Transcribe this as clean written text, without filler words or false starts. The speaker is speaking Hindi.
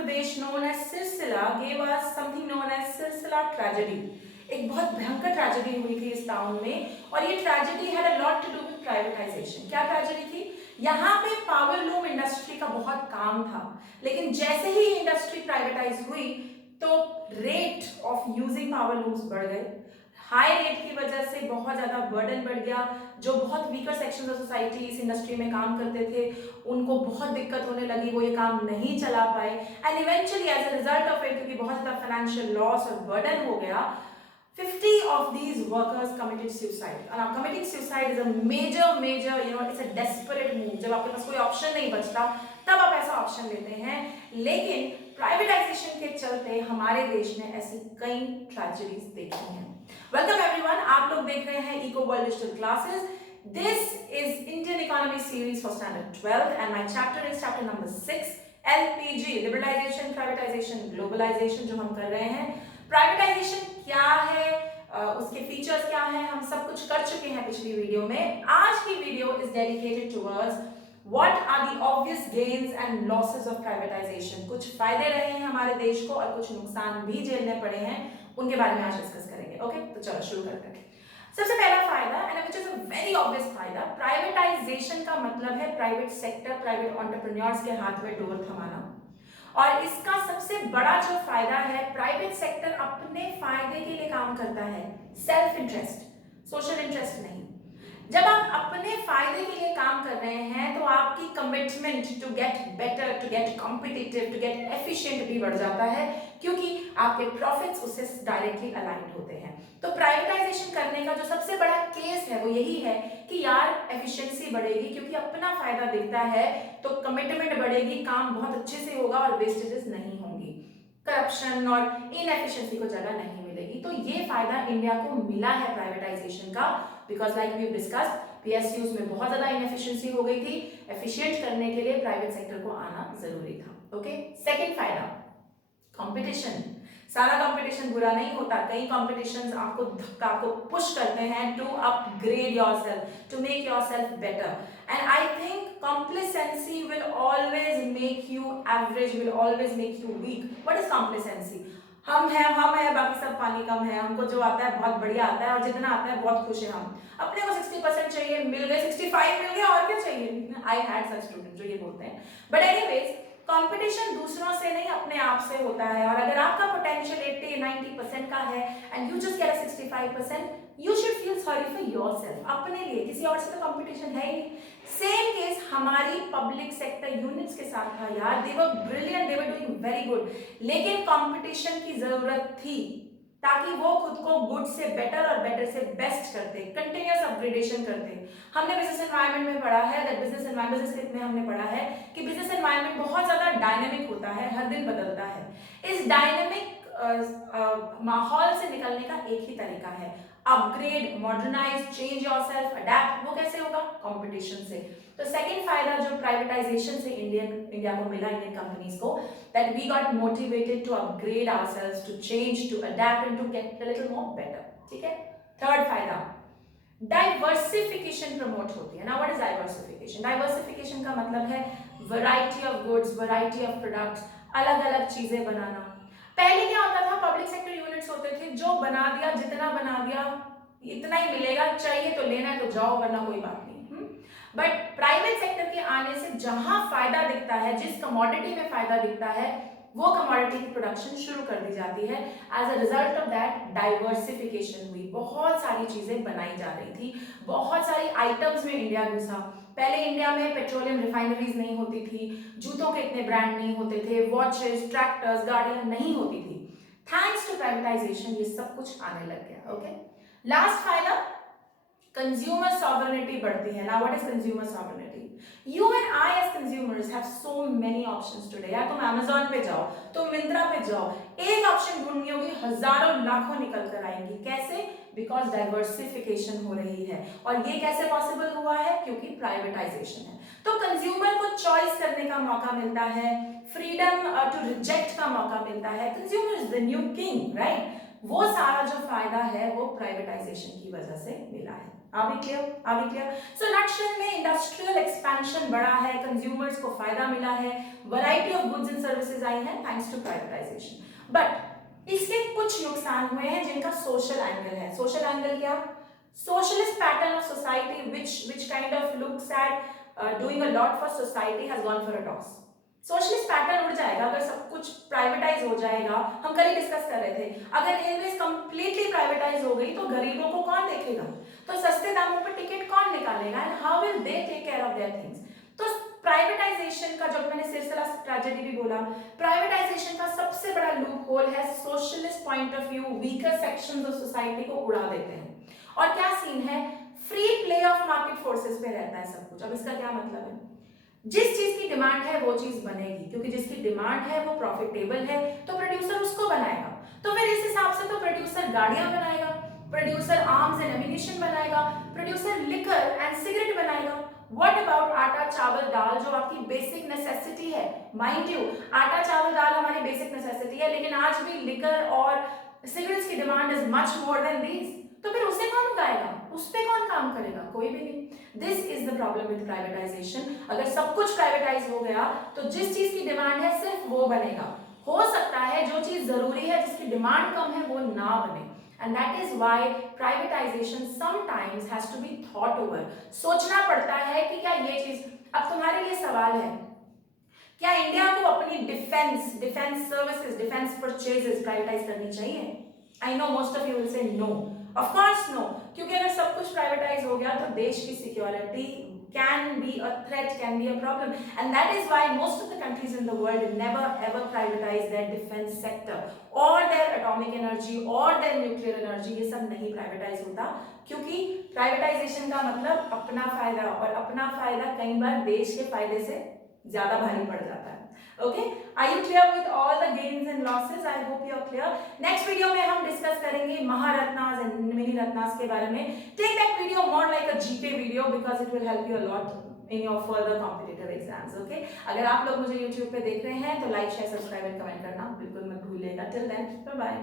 Pradesh, known as Sirsila, gave us something known as Sirsila tragedy. एक बहुत भयंकर ट्रेजेडी हुई थी इस टाउन में और ये tragedy had a lot to do with privatisation. क्या ट्रेजेडी थी? यहाँ पे पावर लूम इंडस्ट्री का बहुत काम था, लेकिन जैसे ही इंडस्ट्री प्राइवेटाइज हुई तो rate of using power looms बढ़ गए। हाई रेट की वजह से बहुत ज्यादा बर्डन बढ़ गया। जो बहुत वीकर सेक्शंस ऑफ सोसाइटी इस इंडस्ट्री में काम करते थे उनको बहुत दिक्कत होने लगी, वो ये काम नहीं चला पाए and eventually as a result of it, क्योंकि बहुत ज्यादा फाइनेंशियल लॉस और बर्डन हो गया, 50 of these workers committed suicide. And now committing suicide is a major, it's a desperate move. जब आपके पास कोई ऑप्शन नहीं बचता तब आप ऐसा ऑप्शन लेते हैं। लेकिन प्राइवेटाइजेशन के चलते हमारे देश ने ऐसी कई ट्रेजेडीज देखी हैं। वेलकम एवरीवन, आप लोग देख रहे हैं eco world digital classes. This is Indian Economy series for standard 12 and my chapter is chapter number 6, LPG, liberalization, privatization, globalization, जो हम कर रहे हैं। प्राइवेटाइजेशन क्या है, उसके फीचर्स क्या हैं, हम सब कुछ कर चुके हैं पिछली वीडियो में। आज की video is dedicated towards what are the obvious gains and losses of privatisation. कुछ फायदे रहे हैं हमारे देश को और कुछ नुकसान भी झेलने पड़े हैं, उनके बारे में आज डिस्कस करेंगे। ओके, तो चलो शुरू करते हैं। सबसे पहला फायदा, and which is a very obvious फायदा, प्राइवेटाइजेशन का मतलब है प्राइवेट सेक्टर, प्राइवेट एंटरप्रेन्योर्स के हाथ में डोर थमाना। और इसका सबसे बड़ा जो फायदा है, प्राइवेट सेक्टर अपने फायदे के लिए काम करता है, सेल्फ इंटरेस्ट, सोशल इंटरेस्ट नहीं। जब आप अपने फायदे के लिए काम कर रहे हैं तो आपकी commitment to get better, to get competitive, to get efficient भी बढ़ जाता है, क्योंकि आपके प्रॉफिट्स उससे डायरेक्टली अलाइंड होते हैं। तो प्राइवेटाइजेशन करने का जो सबसे बड़ा केस है वो यही है कि यार एफिशिएंसी बढ़ेगी, क्योंकि अपना फायदा दिखता है तो कमिटमेंट बढ़ेगी, काम बहुत अच्छे से होगा और वेस्टेजेस नहीं होंगी, करप्शन और इनएफिशिएंसी को जगह नहीं मिलेगी। तो ये फायदा इंडिया को मिला है प्राइवेटाइजेशन का, because like we discussed PSUs में बहुत ज्यादा इनएफिशिएंसी हो गई थी। एफिशिएंट करने के लिए प्राइवेट सेक्टर को आना जरूरी था। ओके, सेकंड फायदा, कंपटीशन। सारा कंपटीशन बुरा नहीं होता, कई कंपटीशंस आपको धक्का, आपको पुश करते हैं to upgrade yourself, to make yourself better. And I think complacency will always make you average, will always make you weak. What is complacency? हम है, बाकी सब पानी कम है, हमको जो आता है बहुत बढ़िया आता है और जितना आता है बहुत खुश है हम। अपने को 60% चाहिए, मिल गए 65 मिल गया, और क्या चाहिए। आई हैड सच स्टूडेंट जो ये बोलते हैं। बट एनीवेज, कंपटीशन दूसरों से नहीं अपने आप से होता है, और अगर आपका पोटेंशियल 80-90% का है and you just get 65%, you should feel sorry for yourself, अपने लिए, किसी और से तो कंपटीशन है ही। सेम केस हमारी पब्लिक सेक्टर यूनिट्स के साथ था यार, they were brilliant, they were doing very good, लेकिन कंपटीशन की जरूरत थी ताकि वो खुद को गुड से बेटर और बेटर से बेस्ट करते, कंटिन्यूअस अपग्रेडेशन करते। हमने बिजनेस एनवायरनमेंट में पढ़ा है दैट बिजनेस में हमने पढ़ा है कि बिजनेस एनवायरनमेंट बहुत ज्यादा डायनेमिक होता है, हर दिन बदलता है। इस डायनेमिक माहौल से निकलने का एक ही तरीका है, upgrade, modernise, change yourself, adapt. वो कैसे होगा? कंपटीशन से। तो सेकंड फायदा जो प्राइवेटाइजेशन से इंडिया को मिला, इंडियन कंपनीज को, that we got motivated to upgrade ourselves, to change, to adapt and to get a little more better. ठीक है। थर्ड फायदा, डाइवर्सिफिकेशन प्रमोट होती है। Now what is diversification? Diversification का मतलब है variety of goods, variety of products, अलग अलग चीजें बनाना। पहले क्या होता था, पब्लिक सेक्टर यूनिट्स होते थे, जो बना दिया, जितना बना दिया इतना ही मिलेगा, चाहिए तो लेना है तो जाओ, वरना कोई बात नहीं। बट प्राइवेट सेक्टर के आने से जहां फायदा दिखता है, जिस कमोडिटी में फायदा दिखता है, वो कमोडिटी की प्रोडक्शन शुरू कर दी जाती है। As a result of that diversification हुई, बहुत सारी चीजें बनाई जा रही थी, बहुत सारी आइटम्स में इंडिया घुसा। पहले इंडिया में पेट्रोलियम रिफाइनरीज नहीं होती थी, जूतों के इतने ब्रांड नहीं होते थे, वॉचेस, ट्रैक्टर्स, गाड़ियां नहीं होती थी। थैंक्स टू प्राइवेटाइजेशन ये सब कुछ आने लग गया। ओके, लास्ट फायदा, कंज्यूमर सॉवरेनिटी बढ़ती है। Now what is consumer sovereignty? You and I as consumers have so many options today. यार तुम अमेज़न पे जाओ, तुम मिंत्रा पे जाओ, एक ऑप्शन ढूंढनी होगी, हजारों लाखों निकल कर आएंगी। कैसे? बिकॉज डाइवर्सिफिकेशन हो रही है। और ये कैसे पॉसिबल हुआ है? क्योंकि प्राइवेटाइजेशन है। तो कंज्यूमर को चॉइस करने का मौका मिलता है, फ्रीडम टू रिजेक्ट का मौका मिलता है। Consumer is the new king, right? वो सारा जो फायदा है वो प्राइवेटाइजेशन की वजह से मिला है। Are we clear? So nutshell में इंडस्ट्रियल एक्सपेंशन बढ़ा है, कंज्यूमर्स को फायदा मिला है, variety of goods and services I हैं थैंक्स टू प्राइवेटाइजेशन. बट इसके कुछ नुकसान हुए हैं जिनका सोशल एंगल है. सोशल एंगल क्या? Socialist pattern of society which kind of looks at doing a lot for society has gone for a toss. Socialist pattern उड़ जाएगा अगर सब कुछ प्राइवेटाइज हो जाएगा. हम कल ही डिस्कस कर रहे थे, अगर रेलवे कंप्लीटली प्राइवेटाइज हो गई तो गरीबों को कौन देखेगा, तो सस्ते दामों पर टिकट कौन निकालेगा, and how will they take care of their things. तो प्राइवेटाइजेशन का, जब मैंने सिलसिला ट्रेजेडी भी बोला, प्राइवेटाइजेशन का सबसे बड़ा लूप होल है socialist point of view weaker sections of society को उड़ा देते हैं. और क्या सीन है, free play of market forces पे रहता है सब कुछ. अब इसका क्या मतलब है, जिस चीज की डिमांड है वो चीज बनेगी, क्योंकि जिसकी डिमांड है वो प्रॉफिटेबल है तो प्रोड्यूसर उसको बनाएगा. तो फिर इस हिसाब से तो प्रोड्यूसर गाड़ियां बनाएगा, प्रोड्यूसर आर्म्स एंड एम्यूनिशन बनाएगा, प्रोड्यूसर लिकर एंड सिगरेट बनाएगा. व्हाट अबाउट आटा चावल दाल जो आपकी बेसिक नेसेसिटी है. माइंड यू, आटा चावल दाल हमारी बेसिक नेसेसिटी है, लेकिन आज भी लिकर और सिगरेट्स की demand is much more than these. तो फिर उसे कौन उगाएगा, उस पे कौन काम करेगा, कोई भी नहीं. This is the problem with privatisation. अगर सब कुछ प्राइवेटाइज हो गया तो जिस चीज की डिमांड है सिर्फ वो बनेगा. हो सकता है जो चीज जरूरी है, जिसकी डिमांड कम है, वो ना बने. And that is why privatisation sometimes has to be thought over. सोचना पड़ता है कि क्या ये चीज. अब तुम्हारे लिए सवाल है, क्या इंडिया को अपनी defence services, defence purchases privatise करनी चाहिए? I know most of you will say no. Of course no, क्योंकि अगर सब कुछ प्राइवेटाइज हो गया तो देश की security can be a threat, can be a problem, and that is why most of the countries in the world never ever privatize their defense sector or their atomic energy or their nuclear energy. ये सब नहीं प्राइवेटाइज होता, क्योंकि प्राइवेटाइजेशन का मतलब अपना फायदा, और अपना फायदा कई बार देश के फायदे से ज्यादा भारी पड़ जाता है. Okay, are you clear with all the gains and losses? I hope you are clear. Next video में हम डिस्कस करेंगे महारत्नास and मिनी रत्नास के बारे में. Take that video more like a GK video because it will help you a lot in your further competitive exams. Okay? अगर आप लोग मुझे YouTube पे देख रहे हैं तो like, share, subscribe and comment करना बिल्कुल मत भूलिएगा. Till then, bye bye.